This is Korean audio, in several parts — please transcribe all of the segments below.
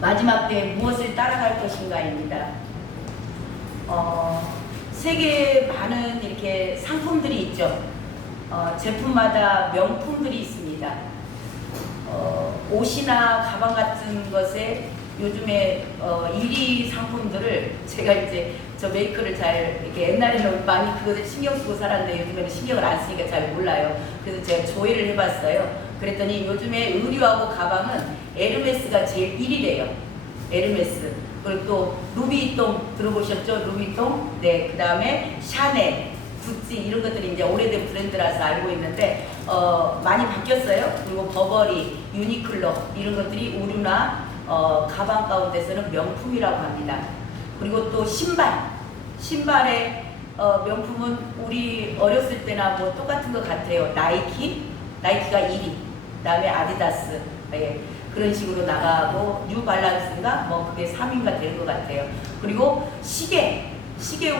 마지막 때에 무엇을 따라갈 것인가입니다. 세계에 많은 이렇게 상품들이 있죠. 제품마다 명품들이 있습니다. 옷이나 가방 같은 것에 요즘에 1위 상품들을 제가 이제 저 메이크를 잘 이렇게 옛날에는 많이 그것을 신경 쓰고 살았는데 요즘에는 신경을 안 쓰니까 잘 몰라요. 그래서 제가 조회를 해봤어요. 그랬더니 요즘에 의류하고 가방은 에르메스가 제일 1위래요. 에르메스. 그리고 또 루비통 들어보셨죠? 루비통. 네. 그 다음에 샤넬, 구찌 이런 것들이 이제 오래된 브랜드라서 알고 있는데 많이 바뀌었어요. 그리고 버버리, 유니클로 이런 것들이 의류나 가방 가운데서는 명품이라고 합니다. 그리고 또 신발의 명품은 우리 어렸을 때나 뭐 똑같은 것 같아요. 나이키가 1위, 그 다음에 아디다스, 예, 그런 식으로 나가고 뉴발란스인가 뭐 그게 3위인가 될 것 같아요. 그리고 시계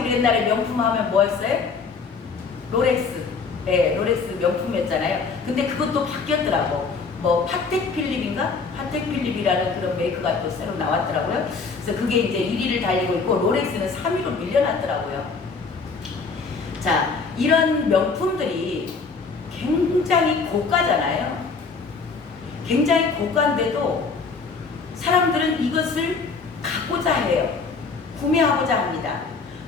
우리 옛날에 명품 하면 뭐였어요? 롤렉스, 예, 롤렉스 명품이었잖아요. 근데 그것도 바뀌었더라고. 뭐 파텍 필립이라는 그런 메이커가 또 새로 나왔더라고요. 그래서 그게 이제 1위를 달리고 있고 롤렉스는 3위로 밀려났더라고요. 자, 이런 명품들이 굉장히 고가잖아요. 굉장히 고가인데도 사람들은 이것을 갖고자 해요. 구매하고자 합니다.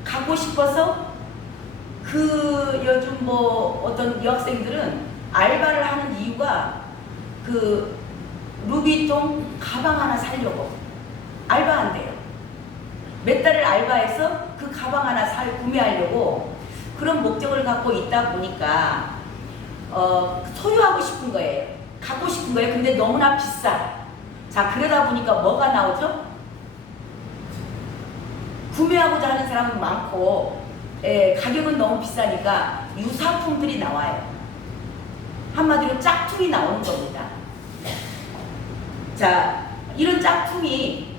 갖고 싶어서 그 요즘 뭐 어떤 여학생들은 알바를 하는 이유가 그 루비통 가방 하나 사려고 알바한대요. 몇 달을 알바해서 그 가방 하나 구매하려고 그런 목적을 갖고 있다 보니까 소유하고 싶은 거예요. 갖고 싶은 거예요. 근데 너무나 비싸. 자, 그러다 보니까 뭐가 나오죠? 구매하고자 하는 사람은 많고 가격은 너무 비싸니까 유사품들이 나와요. 한마디로 짝퉁이 나오는 겁니다. 자, 이런 짝퉁이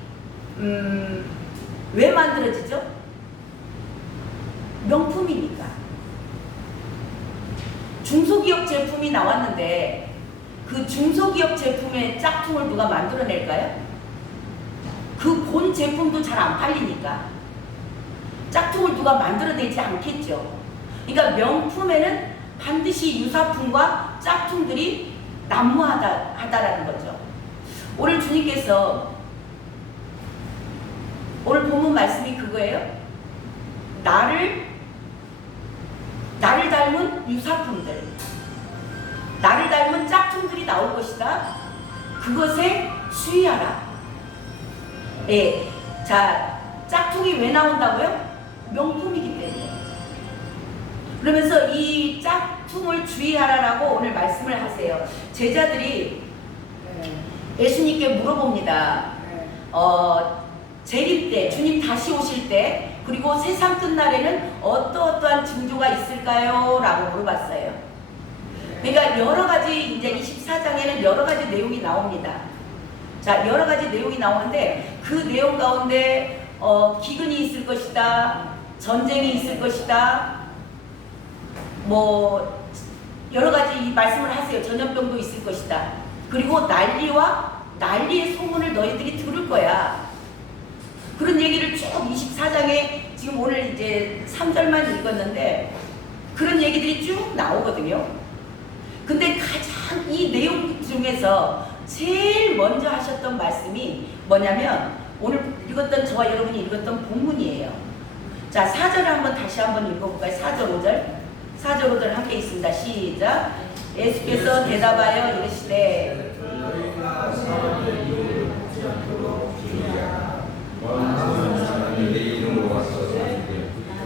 왜 만들어지죠? 명품이니까. 중소기업 제품이 나왔는데 그 중소기업 제품의 짝퉁을 누가 만들어낼까요? 그 본 제품도 잘 안 팔리니까 짝퉁을 누가 만들어내지 않겠죠. 그러니까 명품에는 반드시 유사품과 짝퉁들이 난무하다라는 거죠. 오늘 주님께서 오늘 본문 말씀이 그거예요. 나를 닮은 유사품들, 나를 닮은 짝퉁들이 나올 것이다. 그것에 주의하라. 예, 자, 짝퉁이 왜 나온다고요? 명품이기 때문에. 그러면서 이 짝퉁을 주의하라라고 오늘 말씀을 하세요. 제자들이 예수님께 물어봅니다. 재림 때, 주님 다시 오실 때, 그리고 세상 끝날에는 어떠한 징조가 있을까요? 라고 물어봤어요. 그러니까 여러 가지, 이제 24장에는 여러 가지 내용이 나옵니다. 자, 여러 가지 내용이 나오는데 그 내용 가운데 기근이 있을 것이다, 전쟁이 있을 것이다, 뭐 여러 가지 말씀을 하세요. 전염병도 있을 것이다. 그리고 난리의 소문을 너희들이 들을 거야. 그런 얘기를 쭉 24장에 지금 오늘 이제 3절만 읽었는데 그런 얘기들이 쭉 나오거든요. 근데 가장 이 내용 중에서 제일 먼저 하셨던 말씀이 뭐냐면 오늘 읽었던 저와 여러분이 읽었던 본문이에요. 자, 4절을 한번 다시 한번 읽어볼까요? 4절 5절 함께 있습니다. 시작. 예수께서 대답하여 이르시되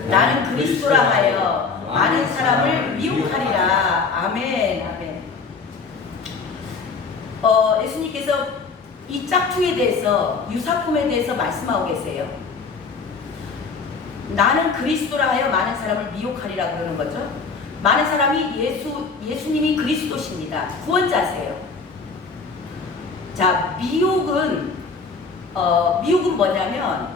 나는 그리스도라 하여 많은 사람을 미혹하리라. 아멘. 예수님께서 이 짝퉁에 대해서, 유사품에 대해서 말씀하고 계세요. 나는 그리스도라 하여 많은 사람을 미혹하리라 그러는 거죠. 많은 사람이 예수님이 그리스도십니다. 구원자세요. 자, 미혹은 뭐냐면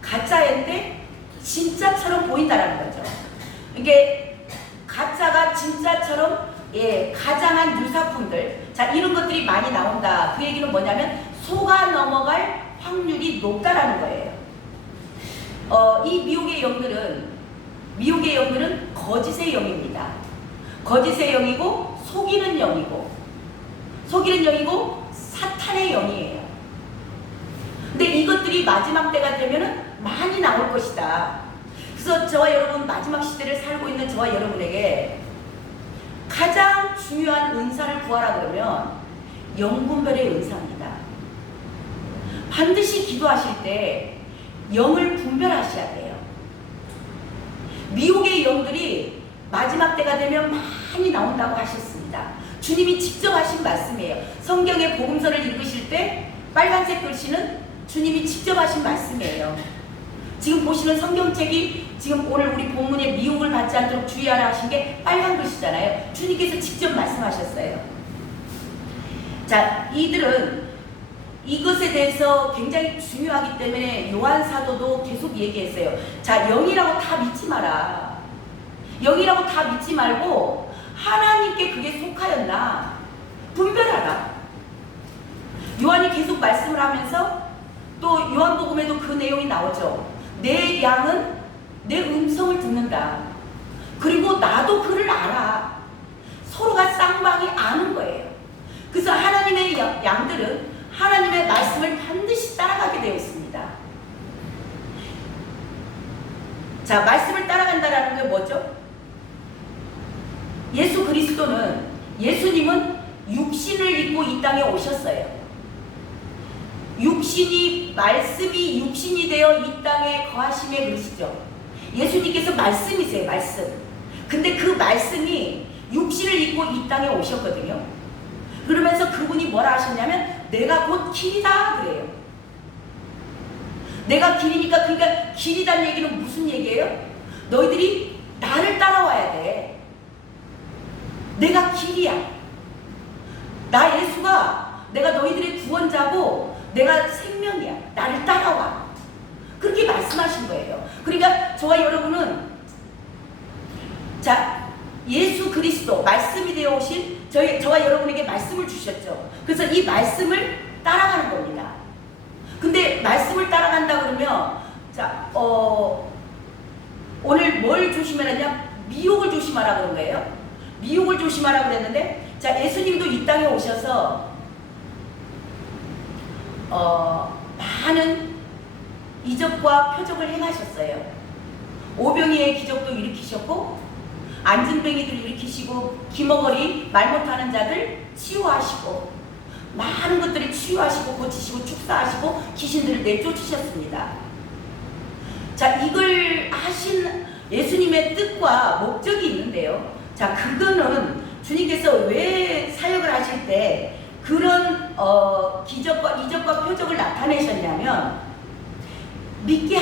가짜인데 진짜처럼 보인다라는 거죠. 이게 가짜가 진짜처럼 예, 가장한 유사품들, 자, 이런 것들이 많이 나온다. 그 얘기는 뭐냐면 속아 넘어갈 확률이 높다라는 거예요. 이 미혹의 영들은 거짓의 영입니다. 거짓의 영이고 속이는 영이고 사탄의 영이에요. 근데 이것들이 마지막 때가 되면은 많이 나올 것이다. 그래서 저와 여러분, 마지막 시대를 살고 있는 저와 여러분에게 가장 중요한 은사를 구하라 그러면 영분별의 은사입니다. 반드시 기도하실 때 영을 분별하셔야 돼요. 미혹의 영들이 마지막 때가 되면 많이 나온다고 하셨습니다. 주님이 직접 하신 말씀이에요. 성경의 복음서를 읽으실 때 빨간색 글씨는 주님이 직접 하신 말씀이에요. 지금 보시는 성경책이 지금 오늘 우리 본문에 미혹을 받지 않도록 주의하라 하신 게 빨간 글씨잖아요. 주님께서 직접 말씀하셨어요. 자, 이들은 이것에 대해서 굉장히 중요하기 때문에 요한 사도도 계속 얘기했어요. 자, 영이라고 다 믿지 마라. 영이라고 다 믿지 말고 하나님께 그게 속하였나 분별하라. 요한이 계속 말씀을 하면서 또 요한복음에도 그 내용이 나오죠. 내 양은 내 음성을 듣는다. 그리고 나도 그를 알아. 서로가 쌍방이 아는 거예요. 그래서 하나님의 양들은 하나님의 말씀을 반드시 따라가게 되어 있습니다. 자, 말씀을 따라간다라는 게 뭐죠? 예수 그리스도는, 예수님은 육신을 입고 이 땅에 오셨어요. 말씀이 육신이 되어 이 땅에 거하심에 그러시죠. 예수님께서 말씀이세요, 말씀. 근데 그 말씀이 육신을 입고 이 땅에 오셨거든요. 그러면서 그분이 뭐라 하셨냐면 내가 곧 길이다 그래요. 내가 길이니까, 그러니까 길이란 얘기는 무슨 얘기예요? 너희들이 나를 따라와야 돼. 내가 길이야. 나 예수가 내가 너희들의 구원자고 내가 생명이야. 나를 따라와. 그렇게 말씀하신 거예요. 그러니까 저와 여러분은, 자, 예수 그리스도 말씀이 되어 오신 저와 여러분에게 말씀을 주셨죠. 그래서 이 말씀을 따라가는 겁니다. 근데 말씀을 따라간다 그러면, 자, 오늘 뭘 조심하라냐? 미혹을 조심하라 그런 거예요. 미혹을 조심하라 그랬는데, 자, 예수님도 이 땅에 오셔서 많은 이적과 표적을 행하셨어요. 오병이의 기적도 일으키셨고, 안진뱅이들 일으키시고, 기머거리 말 못하는 자들 치유하시고, 많은 것들을 치유하시고 고치시고 축사하시고 귀신들을 내쫓으셨습니다. 자, 이걸 하신 예수님의 뜻과 목적이 있는데요. 자, 그거는 주님께서 왜 사역을 하실 때 그런 기적과 이적과 표적을 나타내셨냐면 믿게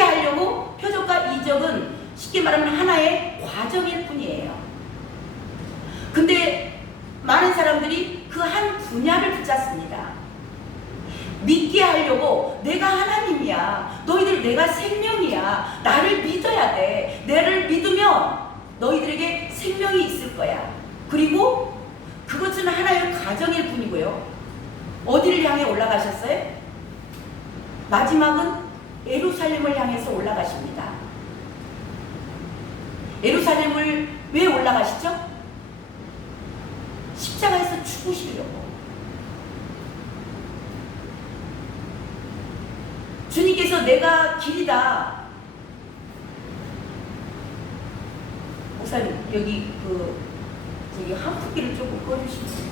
하려고 표적과 이적은 쉽게 말하면 하나의 과정일 뿐이에요. 근데 많은 사람들이 그 한 분야를 붙잡습니다. 믿게 하려고 내가 하나님이야. 너희들 내가 생명이야. 나를 믿어야 돼. 나를 믿으면 너희들에게 생명이 있을 거야. 그리고 그것은 하나의 과정일 뿐이고요. 어디를 향해 올라가셨어요? 마지막은 예루살렘을 향해서 올라가십니다. 예루살렘을 왜 올라가시죠? 십자가에서 죽으시려고. 주님께서 내가 길이다. 목사님, 여기 저기 한풍기를 조금 꺼주시면.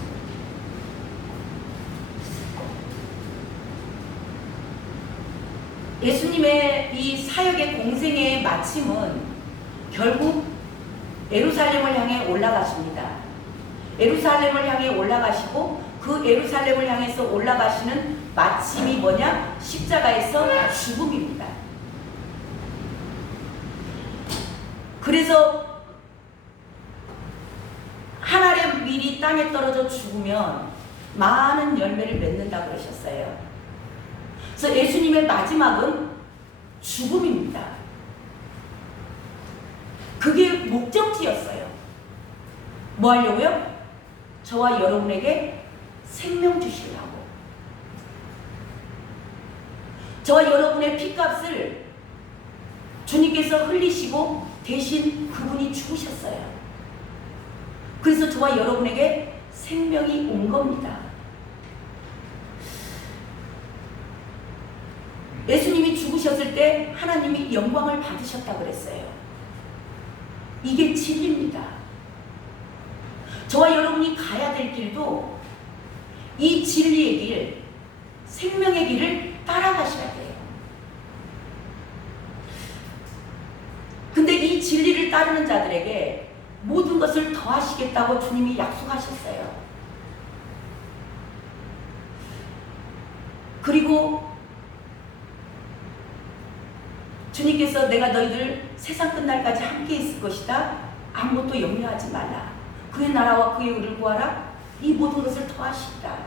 예수님의 이 사역의 공생의 마침은 결국 예루살렘을 향해 올라가십니다. 예루살렘을 향해 올라가시고 그 예루살렘을 향해서 올라가시는 마침이 뭐냐? 십자가에서 죽음입니다. 그래서 한 알의 밀이 땅에 떨어져 죽으면 많은 열매를 맺는다고 그러셨어요. 그래서 예수님의 마지막은 죽음입니다. 그게 목적지였어요. 뭐 하려고요? 저와 여러분에게 생명 주시려고. 저와 여러분의 피값을 주님께서 흘리시고 대신 그분이 죽으셨어요. 그래서 저와 여러분에게 생명이 온 겁니다. 예수님이 죽으셨을 때 하나님이 영광을 받으셨다고 그랬어요. 이게 진리입니다. 저와 여러분이 가야 될 길도 이 진리의 길, 생명의 길을 따라가셔야 돼요. 근데 이 진리를 따르는 자들에게 모든 것을 더하시겠다고 주님이 약속하셨어요. 그리고 주님께서 내가 너희들 세상 끝날까지 함께 있을 것이다. 아무것도 염려하지 말라. 그의 나라와 그의 의를 구하라. 이 모든 것을 더하시리라.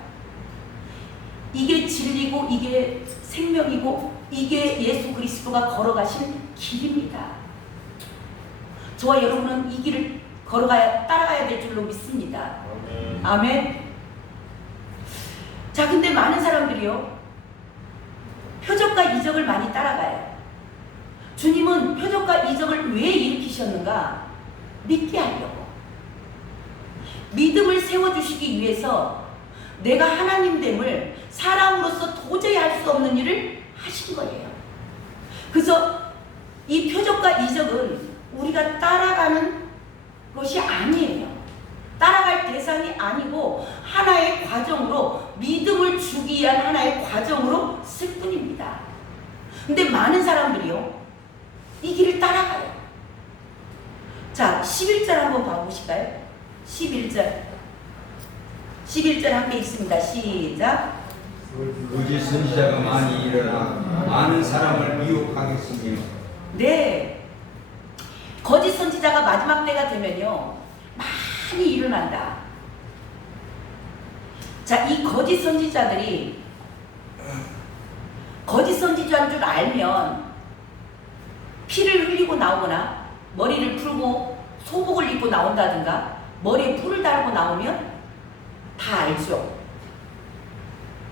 이게 진리고 이게 생명이고 이게 예수 그리스도가 걸어가신 길입니다. 저와 여러분은 이 길을 따라가야 될 줄로 믿습니다. 아멘. 자, 근데 많은 사람들이요, 표적과 이적을 많이 따라가요. 주님은 표적과 이적을 왜 일으키셨는가? 믿게 하려고. 믿음을 세워주시기 위해서 내가 하나님됨을 사람으로서 도저히 할 수 없는 일을 하신 거예요. 그래서 이 표적과 이적은 우리가 따라가는 것이 아니에요. 따라갈 대상이 아니고 하나의 과정으로, 믿음을 주기 위한 하나의 과정으로 쓸 뿐입니다. 근데 많은 사람들이요, 이 길을 따라가요. 자, 11절 한번 봐보실까요? 11절. 11절 함께 있습니다. 시작. 거짓 선지자가 많이 일어나 많은 사람을 미혹하겠으며. 네. 거짓 선지자가 마지막 때가 되면요, 많이 일어난다. 자, 이 거짓 선지자들이 거짓 선지자인 줄 알면 피를 흘리고 나오거나 머리를 풀고 소복을 입고 나온다든가 머리에 불을 달고 나오면 다 알죠.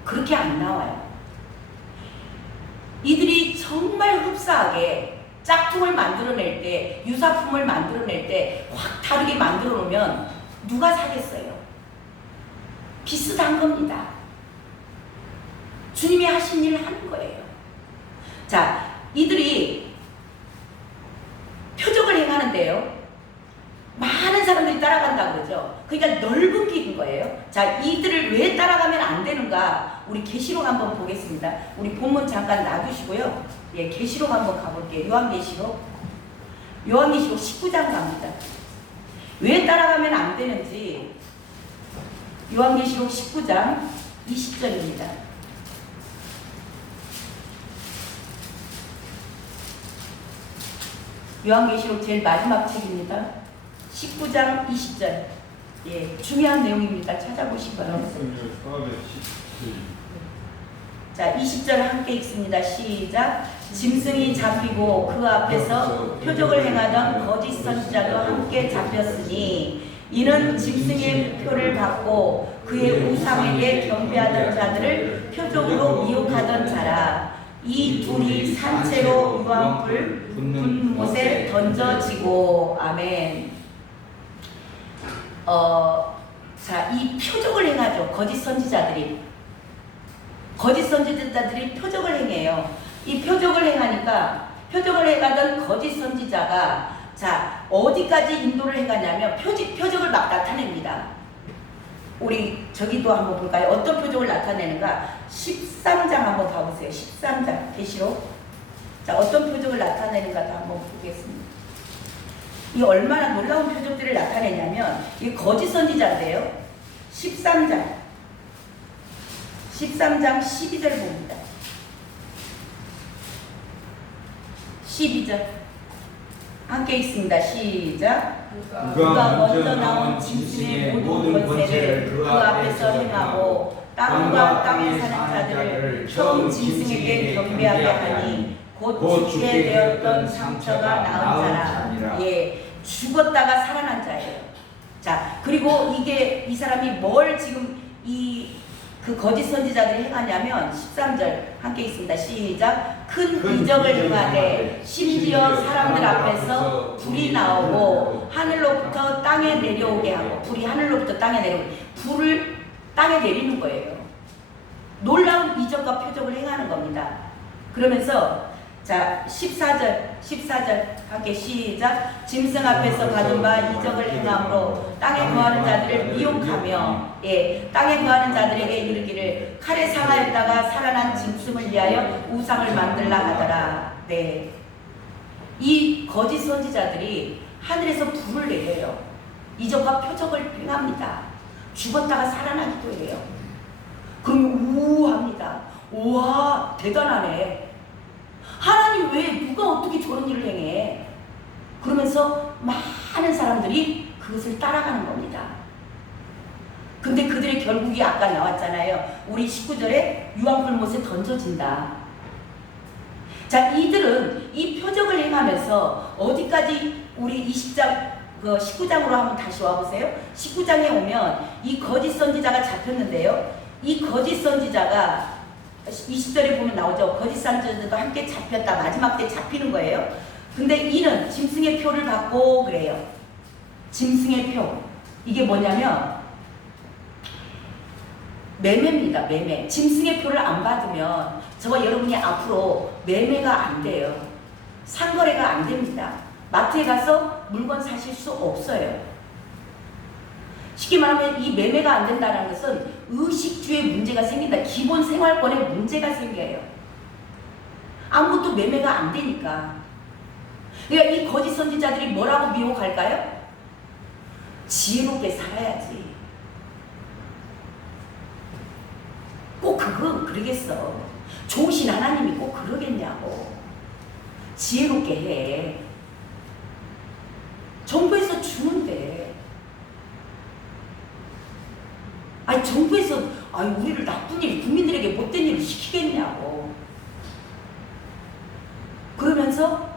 그렇게 안 나와요. 이들이 정말 흡사하게 짝퉁을 만들어낼 때, 유사품을 만들어낼 때 확 다르게 만들어 놓으면 누가 사겠어요? 비슷한 겁니다. 주님이 하신 일을 하는 거예요. 자, 이들이 표적을 행하는데요, 많은 사람들이 따라간다고 그러죠. 그러니까 넓은 길인 거예요. 자, 이들을 왜 따라가면 안 되는가? 우리 계시록 한번 보겠습니다. 우리 본문 잠깐 놔두시고요. 예, 계시록 한번 가볼게요. 요한계시록 19장 갑니다. 왜 따라가면 안 되는지 요한계시록 19장 20절입니다. 요한계시록 제일 마지막 책입니다. 19장 20절. 예, 중요한 내용입니다. 찾아보시고요. 자, 20절 함께 읽습니다. 시작. 짐승이 잡히고 그 앞에서 표적을 행하던 거짓 선지자도 함께 잡혔으니 이는 짐승의 표를 받고 그의 우상에게 경배하던 자들을 표적으로 미혹하던 자라. 이 둘이 산채로 유황불 분못에 던져지고. 아멘. 자, 이 표적을 행하죠. 거짓 선지자들이 표적을 행해요. 이 표적을 행하니까 표적을 행하던 거짓 선지자가 자, 어디까지 인도를 해가냐면 표적을 막 나타냅니다. 우리 저기도 한번 볼까요? 어떤 표적을 나타내는가? 13장 한번 가보세요. 13장 계시록. 자, 어떤 표적을 나타내는가도 한번 보겠습니다. 이 얼마나 놀라운 표적들을 나타내냐면 이 거짓 선지자인데요. 13장 12절 봅니다. 12절 함께 있습니다. 시작. 그가 먼저 나온 짐승의 모든 권세를 그 앞에서 행하고 땅과 땅에 사는 자들을 처음 짐승에게 경배하게 하니 곧 죽게 되었던 상처가 나은 자라. 예, 죽었다가 살아난 자예요. 자, 그리고 이 사람이 뭘 지금 그 거짓 선지자들이 행하냐면 13절 함께 있습니다. 시작. 큰 이적을 행하되 심지어 사람들 앞에서 불이 나오고 하늘로부터 땅에 내려오게 하고, 불이 하늘로부터 땅에 내려오게, 불을 땅에 내리는 거예요. 놀라운 이적과 표적을 행하는 겁니다. 그러면서 자 14절 함께 시작. 짐승 앞에서 받은 바 이적을 행함으로 땅에 거하는 자들을 미혹하며, 땅에 거하는 자들에게 이르기를 칼에 상하였다가 살아난 짐승을 위하여 우상을 만들라 하더라. 네, 이 거짓 선지자들이 하늘에서 불을 내려요. 이적과 표적을 행합니다. 죽었다가 살아나기도 해요. 그럼 우합니다. 우와, 대단하네. 하나님 왜 누가 어떻게 저런 일을 행해? 그러면서 많은 사람들이 그것을 따라가는 겁니다. 근데 그들의 결국이 아까 나왔잖아요. 우리 19절에 유황불못에 던져진다. 자, 이들은 이 표적을 행하면서 어디까지, 우리 19장으로 한번 다시 와보세요. 19장에 오면 이 거짓 선지자가 잡혔는데요. 이 거짓 선지자가 20절에 보면 나오죠. 거짓 선지자들과 함께 잡혔다. 마지막 때 잡히는 거예요. 근데 이는 짐승의 표를 받고 그래요. 짐승의 표. 이게 뭐냐면 매매입니다. 매매. 짐승의 표를 안 받으면 저와 여러분이 앞으로 매매가 안 돼요. 상거래가 안 됩니다. 마트에 가서 물건 사실 수 없어요. 쉽게 말하면 이 매매가 안 된다는 것은 의식주에 문제가 생긴다. 기본 생활권에 문제가 생겨요. 아무것도 매매가 안 되니까. 그러니까 이 거짓 선지자들이 뭐라고 미혹할까요? 지혜롭게 살아야지. 꼭 그러겠어. 좋으신 하나님이 꼭 그러겠냐고. 지혜롭게 해. 정부에서 주는데. 아니 정부에서 우리를 나쁜 일, 국민들에게 못된 일을 시키겠냐고. 그러면서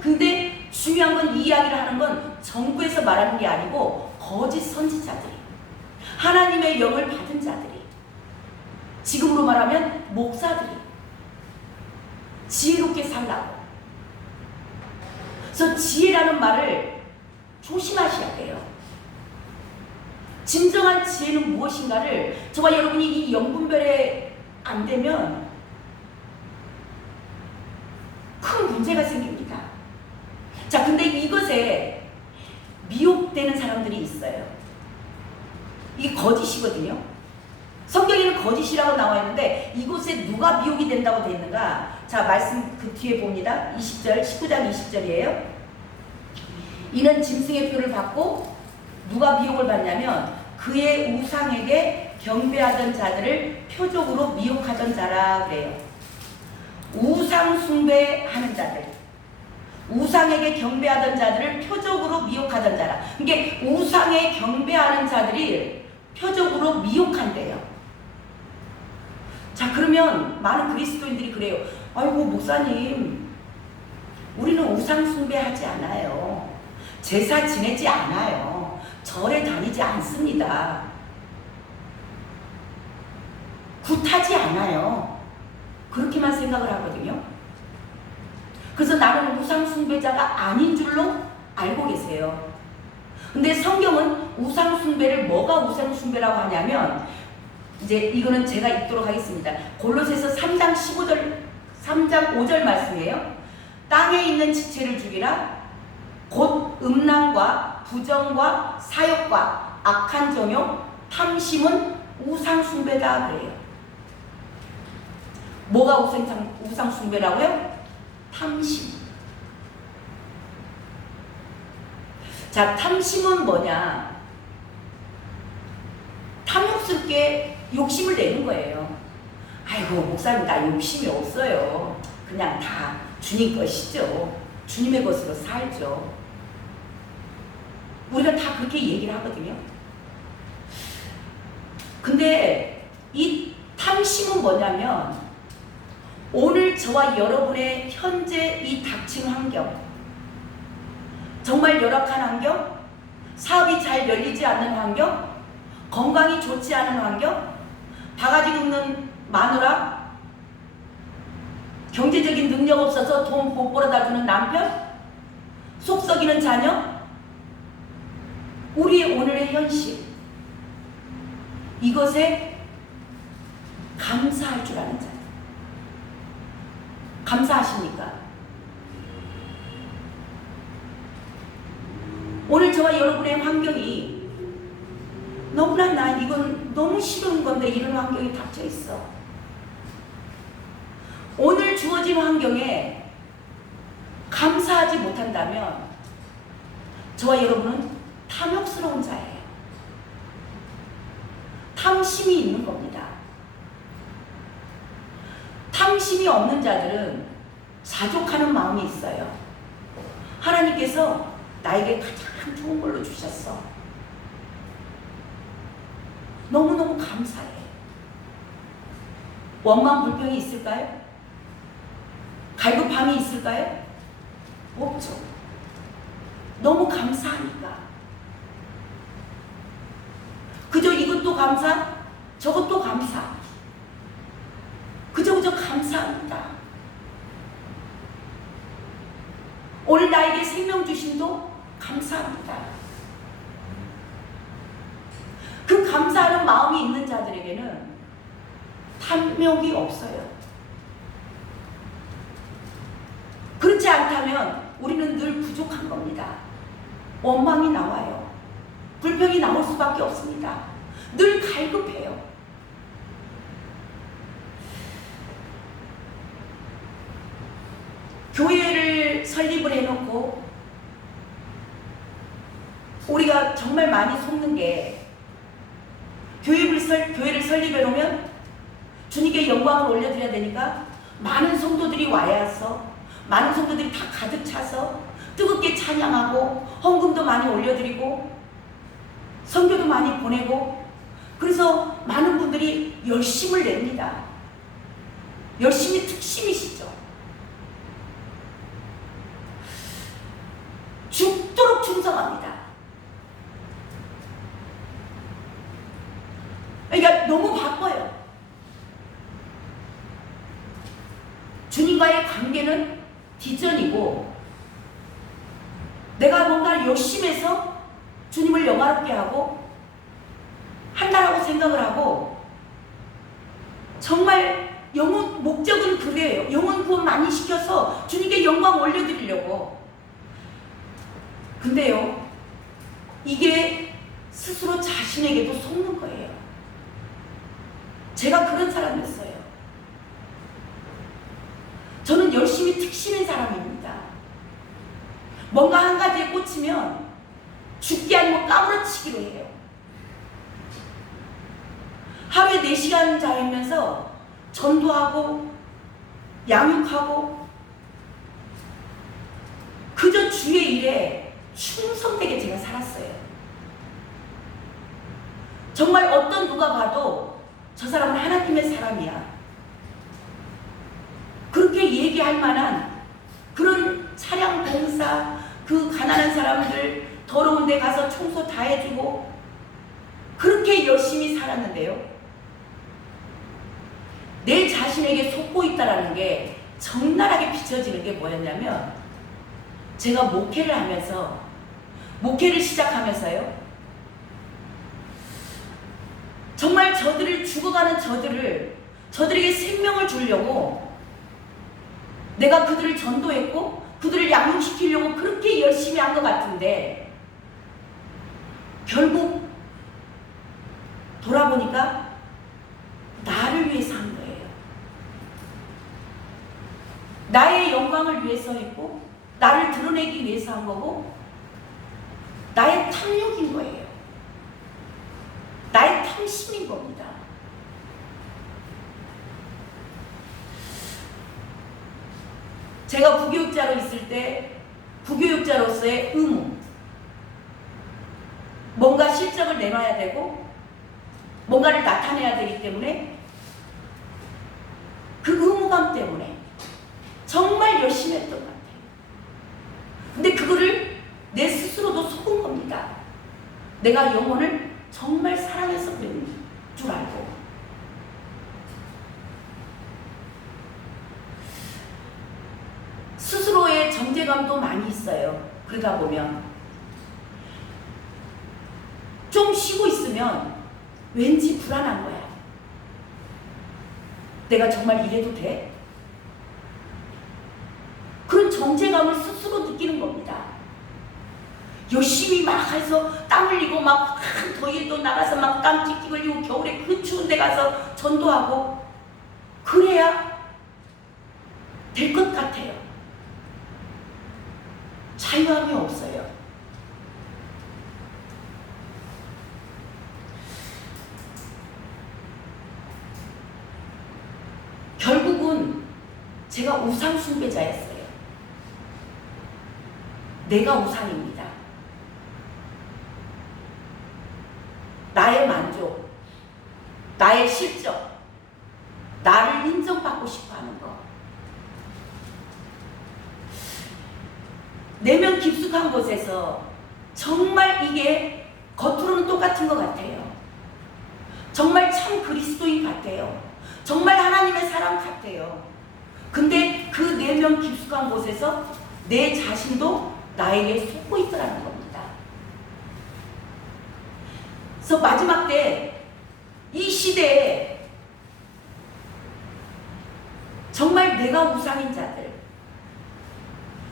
근데 중요한 건, 이 이야기를 하는 건 정부에서 말하는 게 아니고 거짓 선지자들이, 하나님의 영을 받은 자들이, 지금으로 말하면 목사들이 지혜롭게 살라고. 그래서 지혜라는 말을 조심하셔야 돼요. 진정한 지혜는 무엇인가를 저와 여러분이 이 영분별에 안 되면 큰 문제가 생깁니다. 자, 근데 이것에 미혹되는 사람들이 있어요. 이게 거짓이거든요. 성경에는 거짓이라고 나와 있는데 이곳에 누가 미혹이 된다고 되어 있는가? 자, 말씀 그 뒤에 봅니다. 20절, 19장 20절이에요. 이는 짐승의 표를 받고 누가 미혹을 받냐면 그의 우상에게 경배하던 자들을 표적으로 미혹하던 자라 그래요. 우상 숭배하는 자들, 우상에게 경배하던 자들을 표적으로 미혹하던 자라. 그러니까 우상에 경배하는 자들이 표적으로 미혹한대요. 자, 그러면 많은 그리스도인들이 그래요. 아이고 목사님, 우리는 우상 숭배하지 않아요. 제사 지내지 않아요. 절에 다니지 않습니다. 굿하지 않아요. 그렇게만 생각을 하거든요. 그래서 나는 우상 숭배자가 아닌 줄로 알고 계세요. 근데 성경은 우상 숭배를 뭐가 우상 숭배라고 하냐면, 이제 이거는 제가 읽도록 하겠습니다. 골로새서 3장 5절 말씀이에요. 땅에 있는 지체를 죽이라. 곧 음란과 부정과 사욕과 악한 정욕, 탐심은 우상 숭배다 그래요. 뭐가 우상 숭배라고요? 탐심. 자, 탐심은 뭐냐? 탐욕스럽게 욕심을 내는 거예요. 아이고 목사님, 나 욕심이 없어요. 그냥 다 주님 것이죠. 주님의 것으로 살죠. 우리가 다 그렇게 얘기를 하거든요. 근데 이 탐심은 뭐냐면, 오늘 저와 여러분의 현재 이 닥친 환경, 정말 열악한 환경, 사업이 잘 열리지 않는 환경, 건강이 좋지 않은 환경, 바가지 긁는 마누라, 경제적인 능력 없어서 돈 못 벌어다 주는 남편, 속 썩이는 자녀, 우리의 오늘의 현실, 이것에 감사할 줄 아는 자. 감사하십니까? 오늘 저와 여러분의 환경이 너무나 난 이건 너무 싫은 건데 이런 환경이 닥쳐 있어. 오늘 주어진 환경에 감사하지 못한다면 저와 여러분은 탐욕스러운 자예요. 탐심이 있는 겁니다. 탐심이 없는 자들은 자족하는 마음이 있어요. 하나님께서 나에게 가장 좋은 걸로 주셨어. 너무너무 감사해. 원망 불평이 있을까요? 갈급함이 있을까요? 없죠. 너무 감사하니까. 그저 이것도 감사, 저것도 감사. 그저 감사합니다. 오늘 나에게 생명 주심도 감사합니다. 그 감사하는 마음이 있는 자들에게는 탐욕이 없어요. 그렇지 않다면 우리는 늘 부족한 겁니다. 원망이 나와요. 불평이 나올 수밖에 없습니다. 늘 갈급해요. 교회를 설립을 해놓고 우리가 정말 많이 속는 게 교회를 설립해 놓으면 주님께 영광을 올려드려야 되니까 많은 성도들이 와야서 많은 성도들이 다 가득 차서 뜨겁게 찬양하고 헌금도 많이 올려드리고 선교도 많이 보내고 그래서 많은 분들이 열심을 냅니다. 열심히 특심이시죠. 죽도록 충성합니다. 그러니까 너무 바빠요. 주님과의 관계는 뒷전이고 내가 뭔가 열심히 해서 주님을 영화롭게 하고 한다라고 생각을 하고 정말 영혼 목적은 그래요. 영혼 구원 많이 시켜서 주님께 영광 올려드리려고. 근데요, 이게 스스로 자신에게도 속는 거예요. 제가 그런 사람이었어요. 저는 열심히 특신인 사람입니다. 뭔가 한 가지에 꽂히면 죽기 아니면 까무러치기로 해요. 하루에 4시간 자면서 전도하고 양육하고 그저 주의 일에 충성되게 제가 살았어요. 정말 어떤 누가 봐도 저 사람은 하나님의 사람이야. 그렇게 얘기할 만한 그런 차량 봉사, 그 가난한 사람들 더러운 데 가서 청소 다 해주고 그렇게 열심히 살았는데요. 내 자신에게 속고 있다라는 게 적나라하게 비춰지는 게 뭐였냐면 제가 목회를 시작하면서요. 정말 저들을 죽어가는 저들에게 생명을 주려고 내가 그들을 전도했고 그들을 양육시키려고 그렇게 열심히 한 것 같은데 결국 돌아보니까 나를 위해서 한 거예요. 나의 영광을 위해서 했고 나를 드러내기 위해서 한 거고 나의 탐욕인 거예요. 나의 탐심인 겁니다. 제가 부교육자로 있을 때 부교육자로서의 의무, 뭔가 실적을 내놔야 되고 뭔가를 나타내야 되기 때문에 그 의무감 때문에 정말 열심히 했던 것 같아요. 근데 그거를 내 스스로도 속은 겁니다. 내가 영혼을 정말 사랑해서 그런 줄 알고. 스스로의 정죄감도 많이 있어요. 그러다 보면 좀 쉬고 있으면 왠지 불안한 거야. 내가 정말 이래도 돼? 그런 정죄감을 스스로 느끼는 겁니다. 열심히 막 해서 땀 흘리고 막 더위에도 나가서 막 땀 찍찍 흘리고 겨울에 그 추운 데 가서 전도하고 그래야 될 것 같아요. 자유함이 없어요. 결국은 제가 우상 숭배자였어요. 내가 우상입니다. 나의 만족, 나의 실적, 나를 인정받고 싶어 하는 거. 내면 깊숙한 곳에서 정말 이게 겉으로는 똑같은 것 같아요. 정말 참 그리스도인 같아요. 정말 하나님의 사람 같아요. 근데 그 내면 깊숙한 곳에서 내 자신도 나에게 속고 있더라는 겁니다. 그래서 마지막 때 이 시대에 정말 내가 우상인 자들,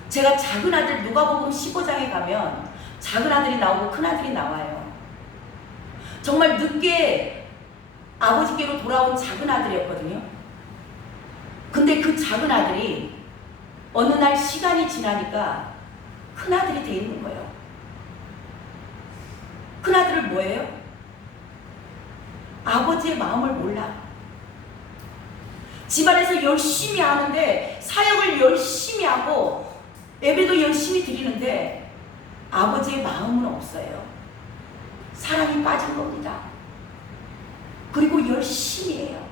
제가 작은 아들 누가복음 15장에 가면 작은 아들이 나오고 큰 아들이 나와요. 정말 늦게 아버지께로 돌아온 작은 아들이었거든요. 근데 그 작은 아들이 어느 날 시간이 지나니까 큰 아들이 돼 있는 거예요. 큰 아들은 뭐예요? 아버지의 마음을 몰라. 집안에서 열심히 하는데, 사역을 열심히 하고 예배도 열심히 드리는데 아버지의 마음은 없어요. 사랑이 빠진 겁니다. 그리고 열심히 해요.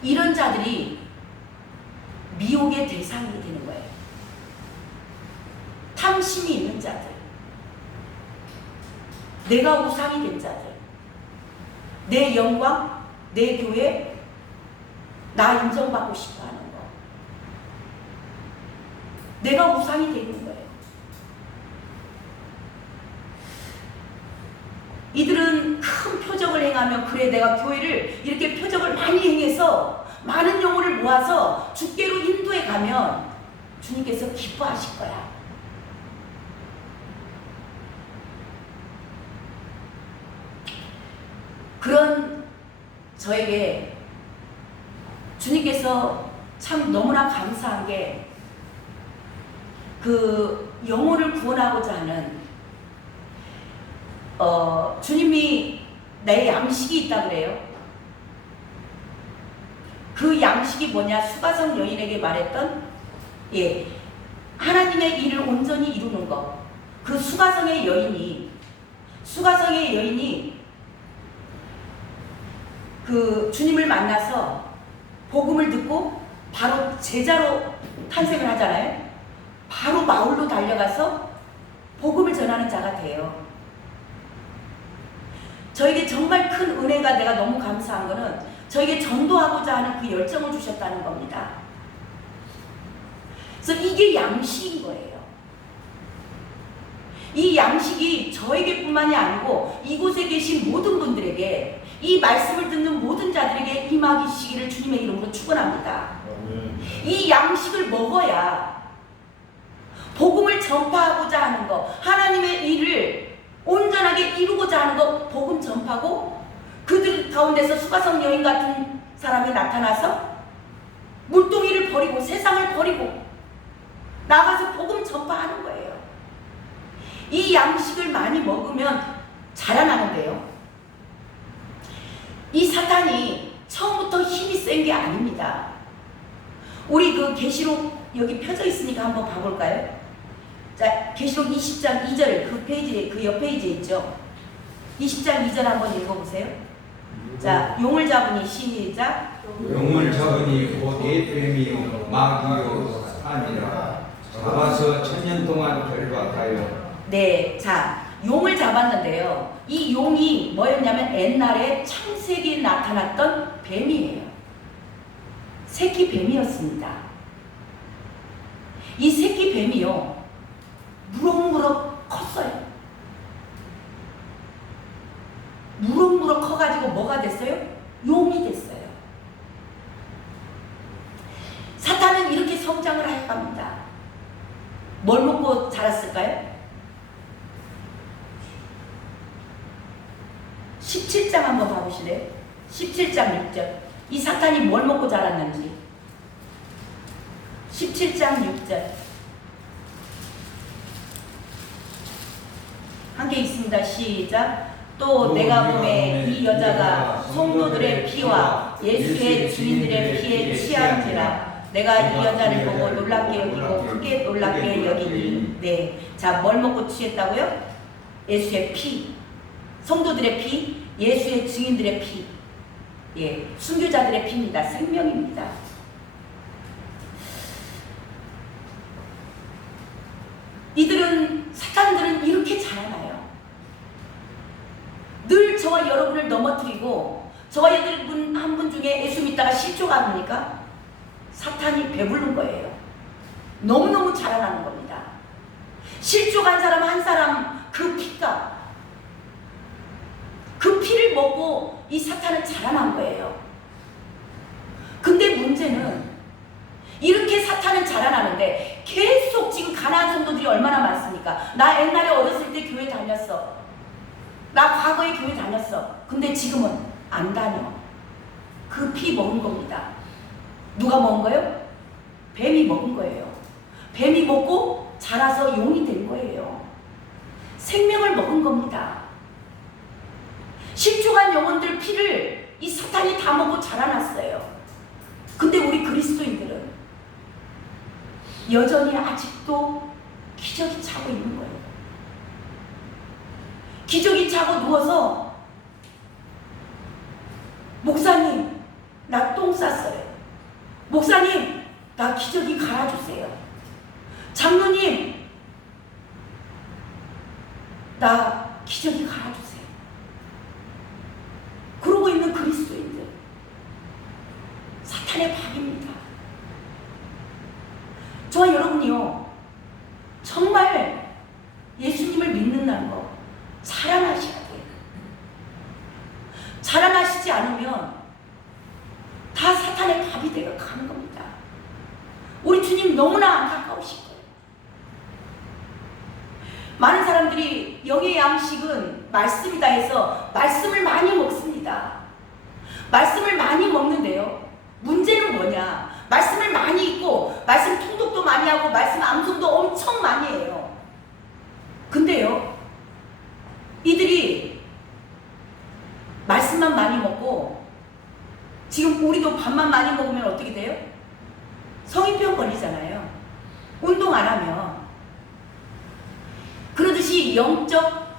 이런 자들이 미혹의 대상이 되는 거예요. 탐심이 있는 자들, 내가 우상이 된 자들, 내 영광, 내 교회, 나 인정받고 싶어 하는 거. 내가 우상이 되는 거예요. 이들은 큰 표적을 행하며, 그래 내가 교회를 이렇게 표적을 많이 행해서 많은 영혼을 모아서 주께로 인도해 가면 주님께서 기뻐하실 거야. 그런 저에게 주님께서 참 너무나 감사한 게, 그 영혼을 구원하고자 하는 주님이 내 양식이 있다 그래요. 그 양식이 뭐냐? 수가성 여인에게 말했던, 하나님의 일을 온전히 이루는 것. 그 수가성의 여인이 그 주님을 만나서 복음을 듣고 바로 제자로 탄생을 하잖아요. 바로 마을로 달려가서 복음을 전하는 자가 돼요. 저에게 정말 큰 은혜가, 내가 너무 감사한 거는 저에게 전도하고자 하는 그 열정을 주셨다는 겁니다. 그래서 이게 양식인 거예요. 이 양식이 저에게뿐만이 아니고 이곳에 계신 모든 분들에게, 이 말씀을 듣는 모든 자들에게 임하시기를 주님의 이름으로 축원합니다. 이 양식을 먹어야 복음을 전파하고자 하는 거, 하나님의 일을 온전하게 이루고자 하는 거, 복음 전파고, 그들 가운데서 수가성 여인 같은 사람이 나타나서 물동이를 버리고 세상을 버리고 나가서 복음 전파하는 거예요. 이 양식을 많이 먹으면 자라나는데요. 이 사탄이 처음부터 힘이 센 게 아닙니다. 우리 그 계시록 여기 펴져 있으니까 한번 봐볼까요? 자, 계시록 20장 2절 그 페이지에, 그 옆 페이지에 있죠. 20장 2절 한번 읽어보세요. 자, 용을 잡으니, 시작. 용을 잡으니 곧 에프레미요 마귀요 하니라. 잡아서 1000년 동안 결박하여. 네, 자, 용을 잡았는데요. 이 용이 뭐였냐면 옛날에 창세기에 나타났던 뱀이에요. 새끼 뱀이었습니다. 이 새끼 뱀이요, 무럭무럭 컸어요. 무럭무럭 커가지고 뭐가 됐어요? 용이 됐어요. 사탄은 이렇게 성장을 해갑니다. 뭘 먹고 자랐을까요? 17장 한번 봐보실래요? 17장 6절. 이 사탄이 뭘 먹고 자랐는지. 17장 6절. 함께 있습니다. 시작. 또 내가 보매 이 여자가 성도들의 피와 예수의 증인들의 피에 취한지라. 내가 이 여자를 보고 놀랍게 여기고 크게 놀랍게 여기니. 네, 자, 뭘 먹고 취했다고요? 예수의 피, 성도들의 피, 예수의 증인들의 피, 예, 순교자들의 피입니다. 생명입니다. 사탄들은 이렇게 자라나요. 늘 저와 여러분을 넘어뜨리고, 저와 여러분 한 분 중에 예수 믿다가 실족가 합니까? 사탄이 배부른 거예요. 너무너무 자라나는 겁니다. 실족한 사람 한 사람 그 피가, 그 피를 먹고 이 사탄은 자라난 거예요. 근데 문제는 이렇게 사탄은 자라나는데 계속 지금 가난한 성도들이 얼마나 많습니까? 나 옛날에 어렸을 때 교회 다녔어. 나 과거에 교회 다녔어. 근데 지금은 안 다녀. 그 피 먹은 겁니다. 누가 먹은 거예요? 뱀이 먹은 거예요. 뱀이 먹고 자라서 용이 된 거예요. 생명을 먹은 겁니다. 실족한 영혼들 피를 이 사탄이 다 먹고 자라났어요. 근데 우리 그리스도인들은 여전히 아직도 기저귀 차고 있는 거예요. 기저귀 차고 누워서 목사님, 나 똥 쌌어요. 목사님, 나 기저귀 갈아주세요. 장로님, 나 기저귀 갈아주세요. 그러고 있는 그리스도인들, 사탄의 밥입니다. 저와 여러분이요, 정말 예수님을 믿는다는 거 자라나셔야 돼요. 자라나시지 않으면 다 사탄의 밥이 되어 가는 겁니다. 우리 주님 너무나 안타까우실 거예요. 많은 사람들이 영의 양식은 말씀이다 해서 말씀을 많이 먹습니다. 말씀을 많이 먹는데요, 문제는 뭐냐? 말씀을 많이 읽고 말씀 통독도 많이 하고 말씀 암송도 엄청 많이 해요. 근데요, 이들이 말씀만 많이 먹고, 지금 우리도 밥만 많이 먹으면 어떻게 돼요? 성인병 걸리잖아요. 운동 안 하면. 그러듯이 영적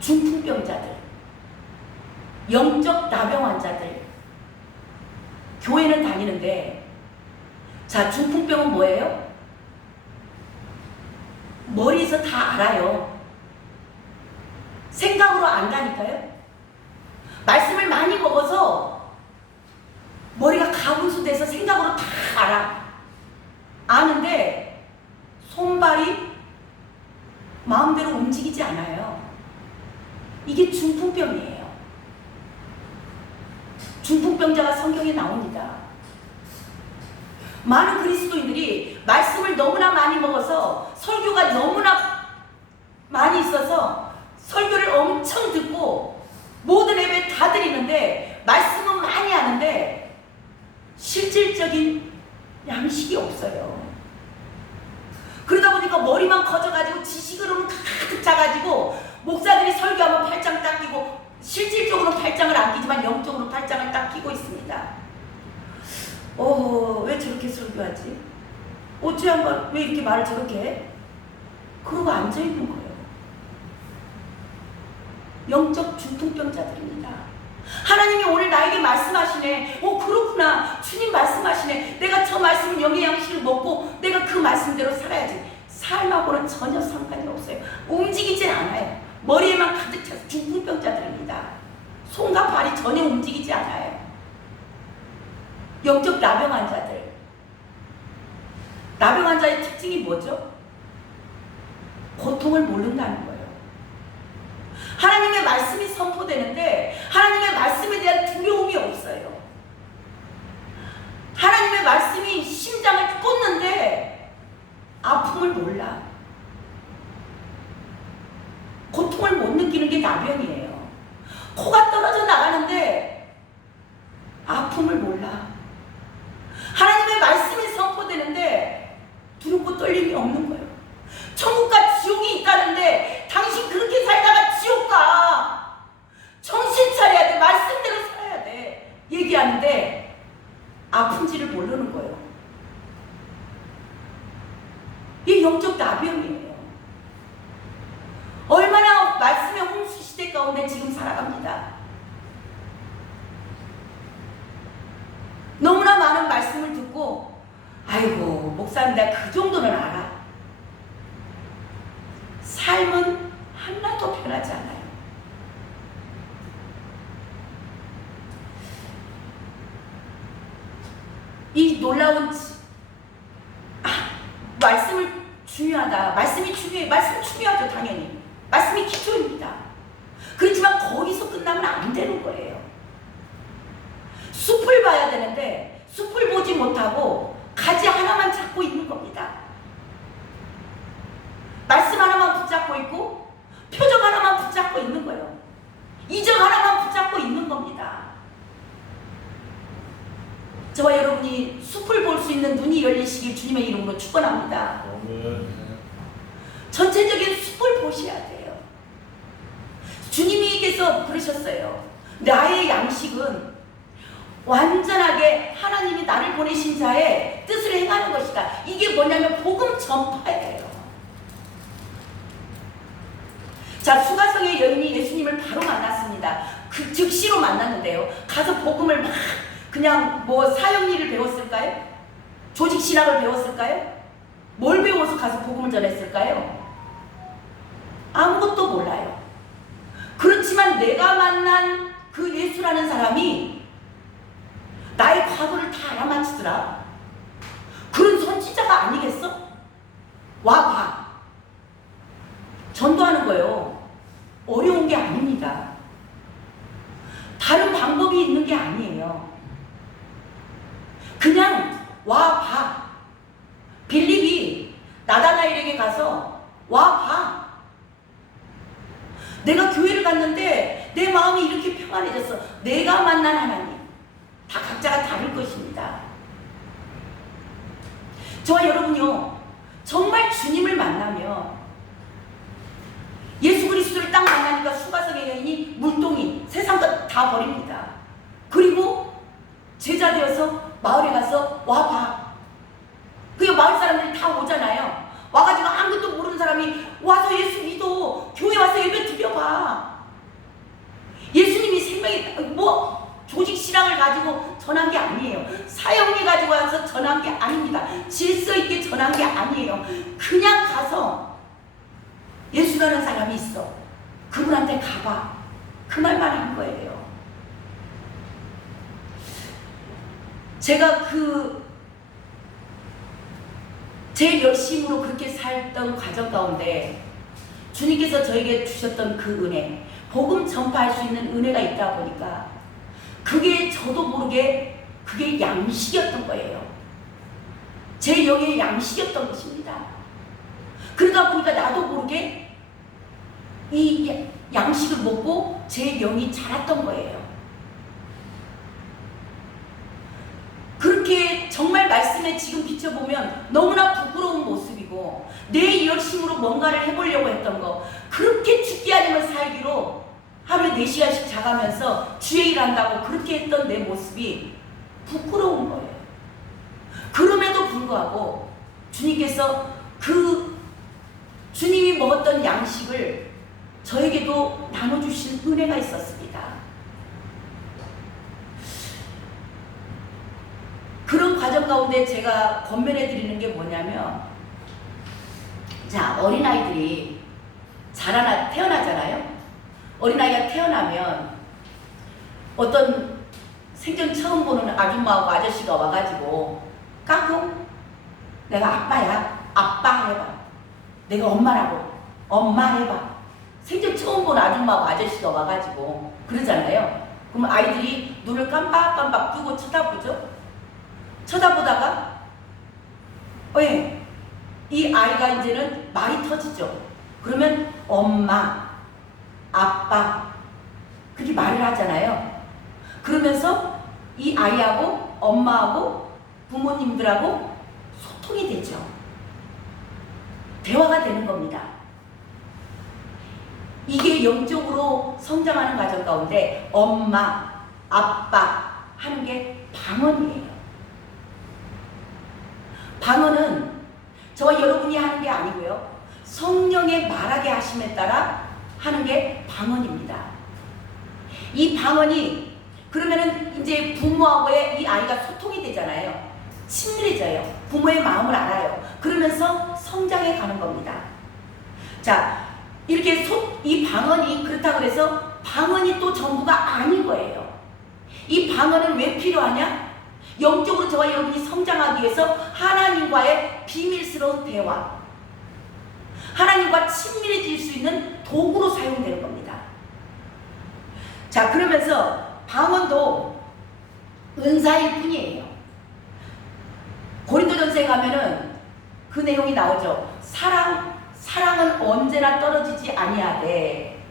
중풍병자들, 영적 나병 환자들, 교회는 다니는데, 자, 중풍병은 뭐예요? 머리에서 다 알아요. 생각으로 안다니까요. 말씀을 많이 먹어서 머리가 가분수돼서 생각으로 다 알아. 아는데 손발이 마음대로 움직이지 않아요. 이게 중풍병이에요. 중풍병자가 성경에 나옵니다. 많은 그리스도인들이 말씀을 너무나 많이 먹어서, 설교가 너무나 많이 있어서 설교를 엄청 듣고 모든 예배 다 드리는데 말씀은 많이 하는데 실질적인 양식이 없어요. 그러다 보니까 머리만 커져가지고 지식으로는 가득 차가지고 목사들이 설교하면 팔짱 딱 끼고, 실질적으로는 팔짱을 안 끼지만 영적으로 팔짱을 딱 끼고 있습니다. 왜 저렇게 설교하지? 어째 한번 왜 이렇게 말을 저렇게 해? 그러고 앉아있는 거예요. 영적 중풍병자들입니다. 하나님이 오늘 나에게 말씀하시네. 그렇구나. 주님 말씀하시네. 내가 저 말씀 영의 양식을 먹고 내가 그 말씀대로 살아야지. 삶하고는 전혀 상관이 없어요. 움직이질 않아요. 머리에만 가득 차서 중풍병자들입니다. 손과 발이 전혀 움직이지 않아요. 영적 나병 환자들. 나병 환자의 특징이 뭐죠? 고통을 모른다는 거예요. 하나님의 말씀이 선포되는데 하나님의 말씀에 대한 두려움이 없어요. 하나님의 말씀이 심장을 꽂는데 아픔을 몰라. 고통을 못 느끼는 게 나병이에요. 코가 떨어져 나가는데 아픔을 몰라. 하나님의 말씀이 선포되는데 두렵고 떨림이 없는 거예요. 천국과 지옥이 있다는데 당신 그렇게 살다가 지옥 가. 정신 차려야 돼. 말씀대로 살아야 돼. 얘기하는데 아픈지를 모르는 거예요. 이게 영적 나병이에요. 얼마나 말씀의 홍수 시대 가운데 지금 살아갑니다. 너무나 많은 말씀을 듣고 아이고 목사님 내가 그 정도는 알아. 삶은 하나도 변하지 않아요. 이 놀라운 말씀을 중요하다. 말씀이 중요해. 말씀 중요하죠. 당연히. 말씀이 기초입니다. 그렇지만 거기서 끝나면 안 되는 거예요. 숲을 봐야 되는데 숲을 보지 못하고 가지 하나만 잡고 있는 겁니다. 말씀 하나만 붙잡고 있고 표적 하나만 붙잡고 있는 거예요. 이적 하나만 붙잡고 있는 겁니다. 저와 여러분이 숲을 볼 수 있는 눈이 열리시길 주님의 이름으로 축원합니다. 전체적인 숲을 보셔야 돼요. 주님께서 그러셨어요. 나의 양식은 완전하게 하나님이 나를 보내신 자의 뜻을 행하는 것이다. 이게 뭐냐면 복음 전파예요. 자, 수가성의 여인이 예수님을 바로 만났습니다. 그 즉시로 만났는데요. 가서 복음을 막 그냥 뭐 사형리를 배웠을까요? 조직 신학을 배웠을까요? 뭘 배워서 가서 복음을 전했을까요? 아무것도 몰라요. 그렇지만 내가 만난 그 예수라는 사람이 나의 과거를 다 알아맞히더라. 그런 선지자가 아니겠어? 와 봐. 전도하는 거예요. 어려운 게 아닙니다. 다른 방법이 있는 게 아니에요. 그냥 와 봐. 빌립이 나다나엘에게 가서 와 봐. 내가 교회를 갔는데 내 마음이 이렇게 평안해졌어. 내가 만난 하나님. 다 각자가 다를 것입니다. 저와 여러분요, 정말 주님을 만나면 예수 그리스도를 딱 만나니까 수가성의 여인이 물동이 세상 것 다 버립니다. 그리고 제자 되어서 마을에 가서 와봐. 그게 마을 사람들이 다 오잖아요. 와가지고 아무것도 모르는 사람이 와서 예수 믿어. 교회 와서 예배 드려봐. 예수님이 생명이 뭐 조직 신앙을 가지고 전한 게 아니에요. 사형리 가지고 와서 전한 게 아닙니다. 질서 있게 전한 게 아니에요. 그냥 가서 예수라는 사람이 있어. 그분한테 가봐. 그 말만 한 거예요. 제가 제 열심으로 그렇게 살던 과정 가운데 주님께서 저에게 주셨던 그 은혜, 복음 전파할 수 있는 은혜가 있다 보니까 그게 저도 모르게 그게 양식이었던 거예요. 제 영의 양식이었던 것입니다. 그러다 보니까 나도 모르게 이 양식을 먹고 제 영이 자랐던 거예요. 그렇게 정말 말씀에 지금 비춰보면 너무나 부끄러운 모습이고 내 열심으로 뭔가를 해보려고 했던 거, 그렇게 죽기 아니면 살기로 하루에 4시간씩 자가면서 주의 일 한다고 그렇게 했던 내 모습이 부끄러운 거예요. 그럼에도 불구하고 주님께서 그 주님이 먹었던 양식을 저에게도 나눠주신 은혜가 있었습니다. 가정 가운데 제가 권면해 드리는 게 뭐냐면, 자, 어린아이들이 태어나잖아요. 어린아이가 태어나면 어떤 생전 처음 보는 아줌마하고 아저씨가 와가지고 까꿍, 내가 아빠야, 아빠 해봐. 내가 엄마라고, 엄마 해봐. 생전 처음 보는 아줌마하고 아저씨가 와가지고 그러잖아요. 그럼 아이들이 눈을 깜빡깜빡 뜨고 쳐다보죠. 쳐다보다가 이 아이가 이제는 말이 터지죠. 그러면 엄마, 아빠 그렇게 말을 하잖아요. 그러면서 이 아이하고 엄마하고 부모님들하고 소통이 되죠. 대화가 되는 겁니다. 이게 영적으로 성장하는 과정 가운데 엄마, 아빠 하는 게 방언이에요. 방언은 저와 여러분이 하는 게 아니고요. 성령의 말하게 하심에 따라 하는 게 방언입니다. 이 방언이 그러면은 이제 부모하고의 이 아이가 소통이 되잖아요. 친밀해져요. 부모의 마음을 알아요. 그러면서 성장해 가는 겁니다. 자, 이렇게 이 방언이 그렇다고 해서 방언이 또 전부가 아닌 거예요. 이 방언은 왜 필요하냐? 영적으로 저와 여러분이 성장하기 위해서 하나님과의 비밀스러운 대화, 하나님과 친밀해질 수 있는 도구로 사용되는 겁니다. 자, 그러면서 방언도 은사일 뿐이에요. 고린도전서에 가면은 그 내용이 나오죠. 사랑은 언제나 떨어지지 아니하되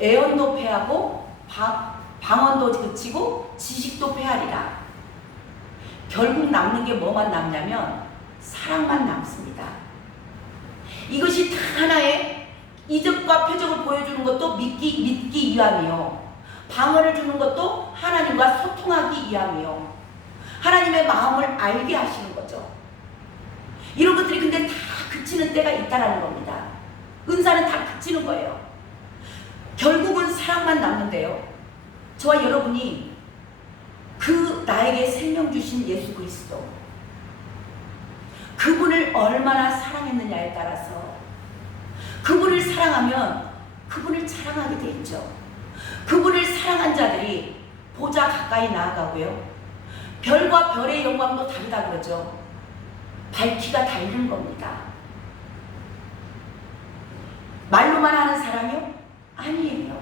애언도 패하고 방언도 그치고 지식도 패하리라. 결국 남는 게 뭐만 남냐면 사랑만 남습니다. 이것이 다 하나의 이적과 표적을 보여주는 것도 믿기 위함이요. 방언을 주는 것도 하나님과 소통하기 위함이요. 하나님의 마음을 알게 하시는 거죠. 이런 것들이 근데 다 그치는 때가 있다라는 겁니다. 은사는 다 그치는 거예요. 결국은 사랑만 남는데요. 저와 여러분이 그 나에게 생명 주신 예수 그리스도, 그분을 얼마나 사랑했느냐에 따라서 그분을 사랑하면 그분을 자랑하게 돼 있죠. 그분을 사랑한 자들이 보좌 가까이 나아가고요. 별과 별의 영광도 다르다 그러죠. 밝기가 다른 겁니다. 말로만 하는 사랑이요? 아니에요.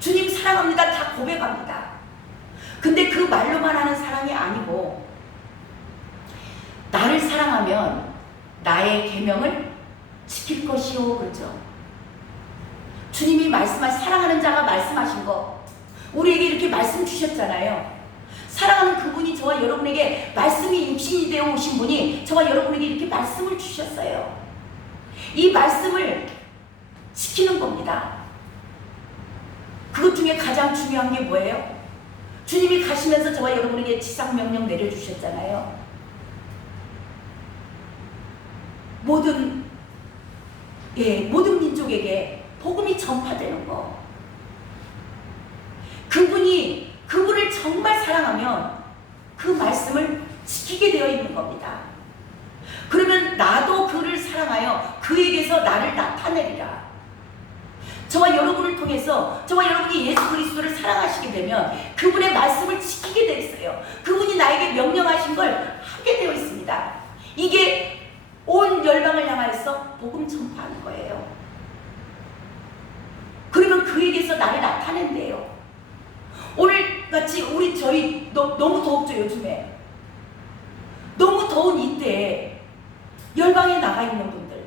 주님 사랑합니다. 다 고백합니다. 근데 그 말로만 하는 사랑이 아니고 나를 사랑하면 나의 계명을 지킬 것이요 그러죠. 주님이 사랑하는 자가 말씀하신 거 우리에게 이렇게 말씀 주셨잖아요. 사랑하는 그분이 저와 여러분에게 말씀이 육신이 되어 오신 분이 저와 여러분에게 이렇게 말씀을 주셨어요. 이 말씀을 지키는 겁니다. 그것 중에 가장 중요한 게 뭐예요? 주님이 가시면서 저와 여러분에게 지상명령 내려주셨잖아요. 모든 민족에게 복음이 전파되는 거. 그분을 정말 사랑하면 그 말씀을 지키게 되어 있는 겁니다. 그러면 나도 그를 사랑하여 그에게서 나를 나타내리라. 저와 여러분을 통해서 저와 여러분이 예수 그리스도를 사랑하시게 되면 그분의 말씀을 지키게 되어 있어요. 그분이 나에게 명령하신 걸 하게 되어 있습니다. 이게 온 열방을 향하여서 복음 전파하는 거예요. 그러면 그에게서 나를 나타낸대요. 오늘같이 저희 너무 덥죠. 요즘에 너무 더운 이때에 열방에 나가 있는 분들,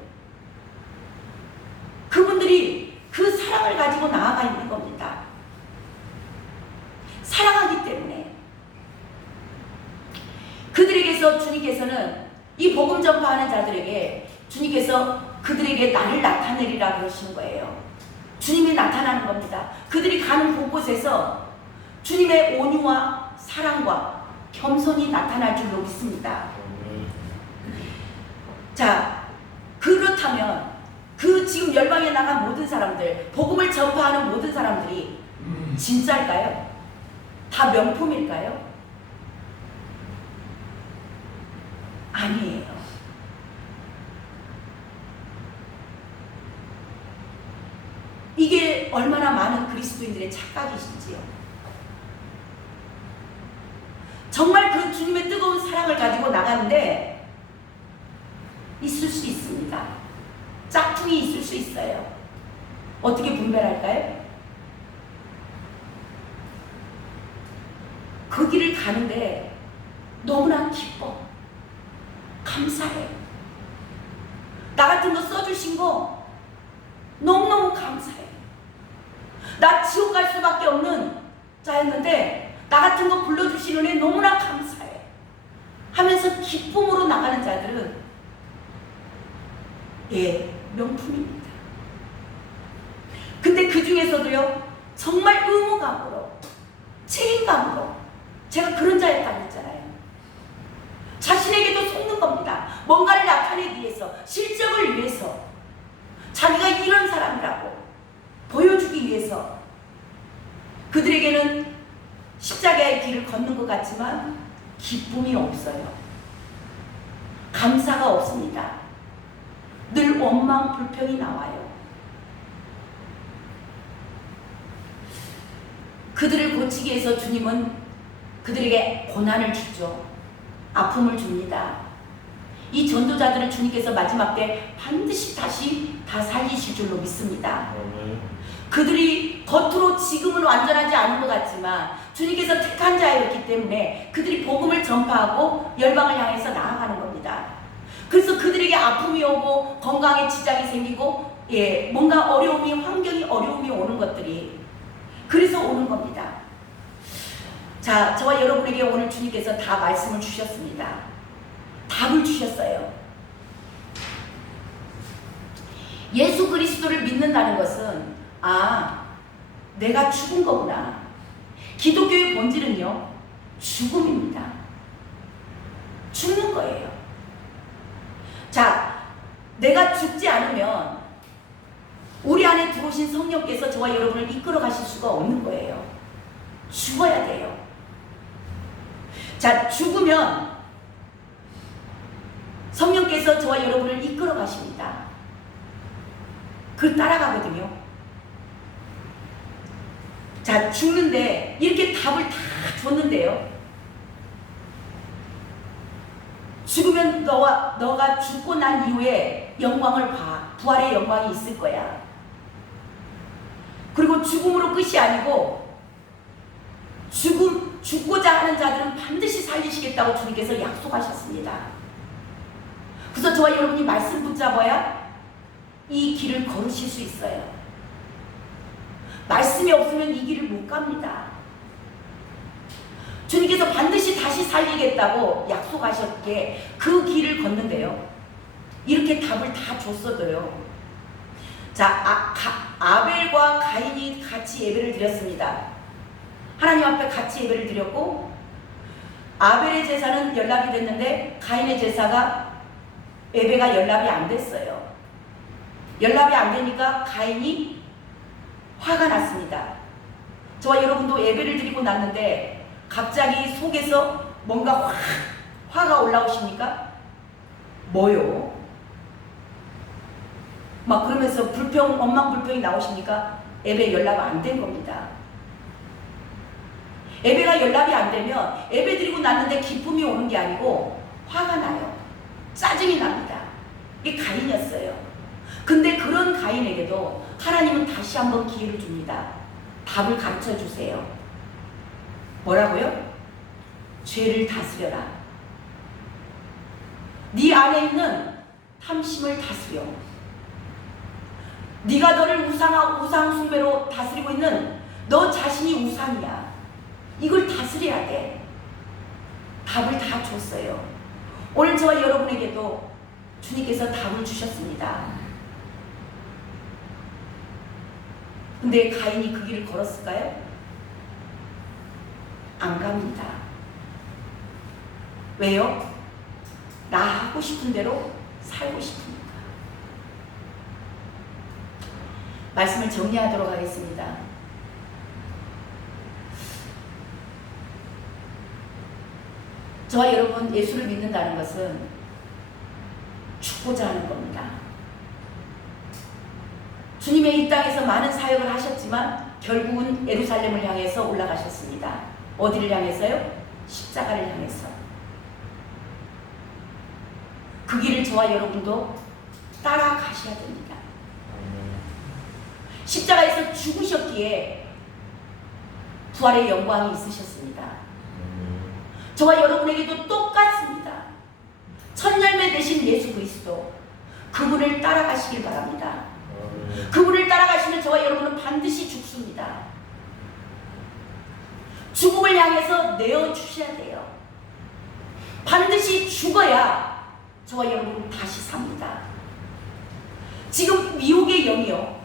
그분들이 그 사랑을 가지고 나아가 있는 겁니다. 사랑하기 때문에 그들에게서 주님께서는 이 복음 전파하는 자들에게 주님께서 그들에게 나를 나타내리라 그러시는 거예요. 주님이 나타나는 겁니다. 그들이 가는 곳곳에서 주님의 온유와 사랑과 겸손이 나타날 줄로 믿습니다. 자, 그렇다면 지금 열방에 나간 모든 사람들, 복음을 전파하는 모든 사람들이 진짜일까요? 다 명품일까요? 아니에요. 이게 얼마나 많은 그리스도인들의 착각이신지요. 정말 그 주님의 뜨거운 사랑을 가지고 나가는데 있을 수 있습니다. 짝퉁이 있을 수 있어요. 어떻게 분별할까요? 그 길을 가는데 너무나 기뻐. 감사해. 나 같은 거 써주신 거 너무너무 감사해. 나 지옥 갈 수밖에 없는 자였는데 나 같은 거 불러주시는 애 너무나 감사해 하면서 기쁨으로 나가는 자들은 명품입니다. 근데 그 중에서도요, 정말 의무감으로, 책임감으로, 제가 그런 자였다고 했잖아요. 자신에게도 속는 겁니다. 뭔가를 나타내기 위해서, 실적을 위해서, 자기가 이런 사람이라고 보여주기 위해서 그들에게는 십자가의 길을 걷는 것 같지만 기쁨이 없어요. 감사가 없습니다. 늘 원망, 불평이 나와요. 그들을 고치기 위해서 주님은 그들에게 고난을 주죠. 아픔을 줍니다. 이 전도자들을 주님께서 마지막 때 반드시 다시 다 살리실 줄로 믿습니다. 그들이 겉으로 지금은 완전하지 않은 것 같지만 주님께서 택한 자였기 때문에 그들이 복음을 전파하고 열방을 향해서 나아가는 겁니다. 그래서 그들에게 아픔이 오고 건강에 지장이 생기고 뭔가 어려움이, 환경이 어려움이 오는 것들이 그래서 오는 겁니다. 자, 저와 여러분에게 오늘 주님께서 다 말씀을 주셨습니다. 답을 주셨어요. 예수 그리스도를 믿는다는 것은 내가 죽은 거구나. 기독교의 본질은요, 죽음입니다. 죽는 거예요. 자, 내가 죽지 않으면 우리 안에 들어오신 성령께서 저와 여러분을 이끌어 가실 수가 없는 거예요. 죽어야 돼요. 자, 죽으면 성령께서 저와 여러분을 이끌어 가십니다. 그걸 따라가거든요. 자, 죽는데 이렇게 답을 다 줬는데요. 죽으면 너가 죽고 난 이후에 영광을 봐. 부활의 영광이 있을 거야. 그리고 죽음으로 끝이 아니고 죽고자 하는 자들은 반드시 살리시겠다고 주님께서 약속하셨습니다. 그래서 저와 여러분이 말씀 붙잡아야 이 길을 걸으실 수 있어요. 말씀이 없으면 이 길을 못 갑니다. 주님께서 반드시 다시 살리겠다고 약속하셨기에 그 길을 걷는데요. 이렇게 답을 다 줬어도요. 자, 아벨과 가인이 같이 예배를 드렸습니다. 하나님 앞에 같이 예배를 드렸고 아벨의 제사는 연락이 됐는데 가인의 제사가 예배가 연락이 안 됐어요. 연락이 안 되니까 가인이 화가 났습니다. 저와 여러분도 예배를 드리고 났는데 갑자기 속에서 뭔가 화가 올라오십니까? 뭐요? 막 그러면서 원망 불평이 나오십니까? 예배 연락이 안 된 겁니다. 예배가 연락이 안 되면 예배 드리고 났는데 기쁨이 오는 게 아니고 화가 나요. 짜증이 납니다. 이게 가인이었어요. 근데 그런 가인에게도 하나님은 다시 한번 기회를 줍니다. 답을 가르쳐 주세요. 뭐라고요? 죄를 다스려라. 네 안에 있는 탐심을 다스려. 네가 너를 우상 숭배로 다스리고 있는 너 자신이 우상이야. 이걸 다스려야 돼. 답을 다 줬어요. 오늘 저와 여러분에게도 주님께서 답을 주셨습니다. 근데 가인이 그 길을 걸었을까요? 안 갑니다. 왜요? 나 하고 싶은 대로 살고 싶으니까. 말씀을 정리하도록 하겠습니다. 저와 여러분, 예수를 믿는다는 것은 주고자 하는 겁니다. 주님의 이 땅에서 많은 사역을 하셨지만 결국은 예루살렘을 향해서 올라가셨습니다. 어디를 향해서요? 십자가를 향해서. 그 길을 저와 여러분도 따라가셔야 됩니다. 십자가에서 죽으셨기에 부활의 영광이 있으셨습니다. 저와 여러분에게도 똑같습니다. 첫열매 되신 예수 그리스도, 그분을 따라가시길 바랍니다. 그분을 따라가시면 저와 여러분은 반드시 죽습니다. 죽음을 향해서 내어주셔야 돼요. 반드시 죽어야 저와 여러분은 다시 삽니다. 지금 미혹의 영이요,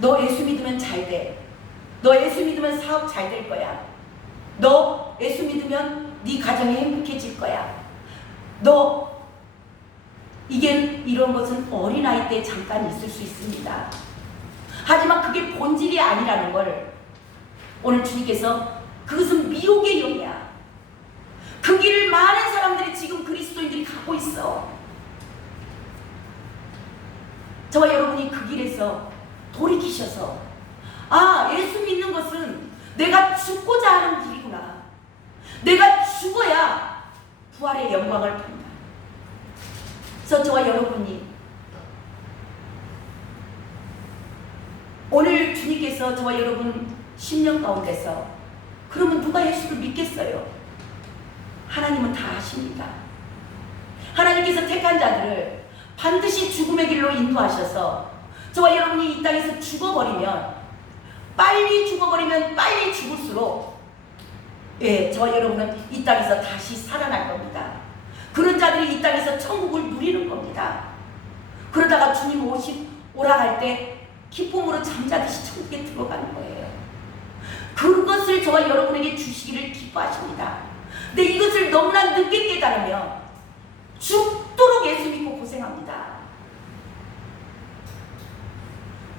너 예수 믿으면 잘 돼. 너 예수 믿으면 사업 잘 될 거야. 너 예수 믿으면 네 가정이 행복해질 거야. 너 이런 것은 어린아이 때 잠깐 있을 수 있습니다. 하지만 그게 본질이 아니라는 걸 오늘 주님께서, 그것은 미혹의 영이야. 그 길을 많은 사람들이, 지금 그리스도인들이 가고 있어. 저와 여러분이 그 길에서 돌이키셔서, 아, 예수 믿는 것은 내가 죽고자 하는 길이구나. 내가 죽어야 부활의 영광을 본다. 그래서 저와 여러분이 오늘 주님께서 저와 여러분 심령 가운데서, 그러면 누가 예수를 믿겠어요? 하나님은 다 아십니다. 하나님께서 택한 자들을 반드시 죽음의 길로 인도하셔서 저와 여러분이 이 땅에서 죽어버리면, 빨리 죽어버리면 빨리 죽을수록, 저와 여러분은 이 땅에서 다시 살아날 겁니다. 그런 자들이 이 땅에서 천국을 누리는 겁니다. 그러다가 주님 오라 할 때 기쁨으로 잠자듯이 천국에 들어가는 거예요. 그것을 저와 여러분에게 주시기를 기뻐하십니다. 근데 이것을 너무나 늦게 깨달으면 죽도록 예수 믿고 고생합니다.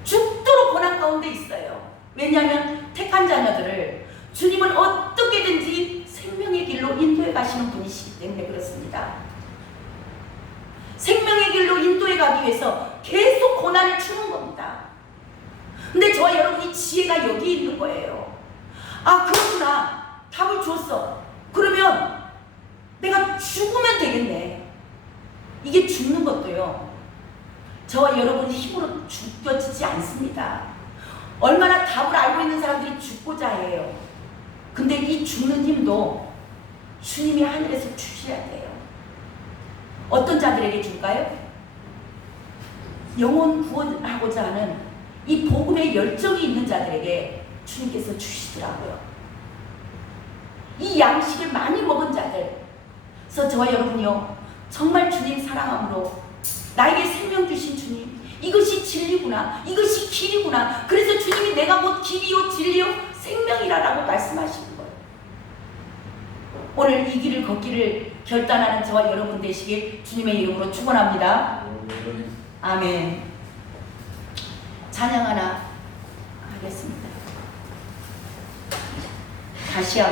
죽도록 고난 가운데 있어요. 왜냐하면 택한 자녀들을 주님은 어떻게든지 생명의 길로 인도해 가시는 분이시기 때문에 그렇습니다. 생명의 길로 인도해 가기 위해서 계속 고난을 주는 겁니다. 근데 저와 여러분이 지혜가 여기 있는 거예요. 아, 그렇구나. 답을 줬어. 그러면 내가 죽으면 되겠네. 이게 죽는 것도요, 저와 여러분 힘으로 죽여지지 않습니다. 얼마나 답을 알고 있는 사람들이 죽고자 해요. 근데 이 죽는 힘도 주님이 하늘에서 주셔야 돼요. 어떤 자들에게 줄까요? 영혼 구원하고자 하는 이 복음의 열정이 있는 자들에게 주님께서 주시더라고요. 이 양식을 많이 먹은 자들. 그래서 저와 여러분이요, 정말 주님 사랑함으로 나에게 생명 주신 주님, 이것이 진리구나, 이것이 길이구나. 그래서 주님이 내가 곧 길이요 진리요 생명이라라고 말씀하시는 거예요. 오늘 이 길을 걷기를 결단하는 저와 여러분 되시길 주님의 이름으로 축원합니다. 아멘. 찬양 하나 하겠습니다. 다시 한번